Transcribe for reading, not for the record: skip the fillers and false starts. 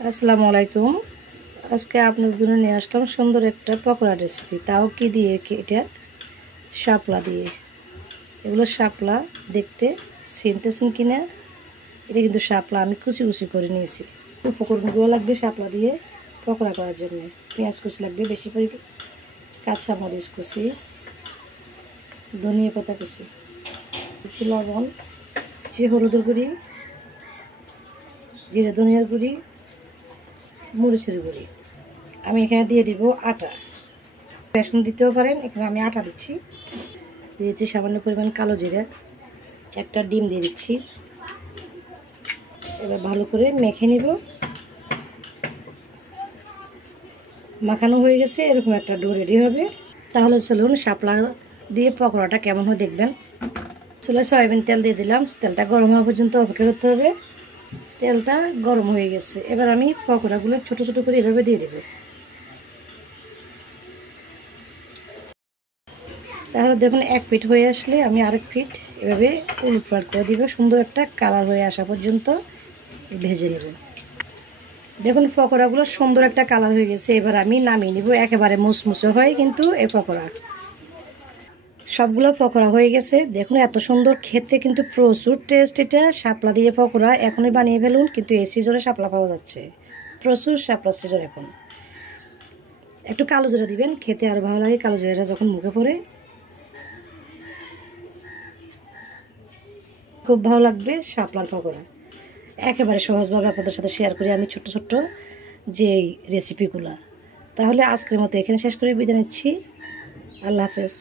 আসসালামু আলাইকুম। আজকে আপনাদের জন্য নিয়ে আসলাম সুন্দর একটা পকোড়া রেসিপি। তাও কি দিয়ে? এটা শাপলা দিয়ে। এগুলো শাপলা, দেখতে চিনতেছেন কিনা? এটা কিন্তু শাপলা আমি কুচি কুচি করে নিয়েছি। উপকরণগুলো লাগবে শাপলা দিয়ে পকোড়া করার জন্য। পেঁয়াজ কুচি লাগবে বেশি করে, কাঁচামরিচ কুচি, ধনিয়া পাতা কুচি, কুচি লবণ, কুচি হলুদের গুঁড়ি, জিরে ধনিয়ার গুঁড়ি, মরিচের গুঁড়ি। আমি এখানে দিয়ে দিব আটা। বেসন দিতেও পারেন, এখানে আমি আটা দিচ্ছি। দিয়েছি সামান্য পরিমাণ কালো জিরা, একটা ডিম দিয়ে দিচ্ছি। এবার ভালো করে মেখে নিব। মাখানো হয়ে গেছে, এরকম একটা ডো রেডি হবে। তাহলে চলুন শাপলা দিয়ে পকোড়াটা কেমন হয় দেখবেন। চুলায় সয়াবিন তেল দিয়ে দিলাম। তেলটা গরম হওয়া পর্যন্ত অপেক্ষা করতে হবে। তেলটা গরম হয়ে গেছে, এবার আমি পকোড়াগুলো ছোট ছোট করে এভাবে দিয়ে দেবো। তাহলে দেখুন এক পিঠ হয়ে আসলে আমি আরেক পিঠ এভাবে উলটপালট করে দিব। সুন্দর একটা কালার হয়ে আসা পর্যন্ত ভেজে নেবেন। দেখুন পকোড়াগুলো সুন্দর একটা কালার হয়ে গেছে। এবার আমি নামিয়ে নিব। একেবারে মুসমুসে হয় কিন্তু এই পকোড়া। সবগুলো পকোড়া হয়ে গেছে। দেখুন এত সুন্দর খেতে, কিন্তু প্রচুর টেস্ট। এটা শাপলা দিয়ে পকোড়া এখনই বানিয়ে ফেলুন, কিন্তু এই সিজনে শাপলা পাওয়া যাচ্ছে, প্রচুর শাপলা সিজন। এখন একটু কালো জিরা দিবেন, খেতে আরও ভালো লাগে কালো জিরাটা যখন মুখে পড়ে। খুব ভালো লাগবে শাপলার পকোড়া। একেবারে সহজভাবে আপনাদের সাথে শেয়ার করি আমি ছোট্ট ছোট্ট যে রেসিপিগুলো। তাহলে আজকের মতো এখানে শেষ করে বিদায় নিচ্ছি। আল্লাহ হাফেজ।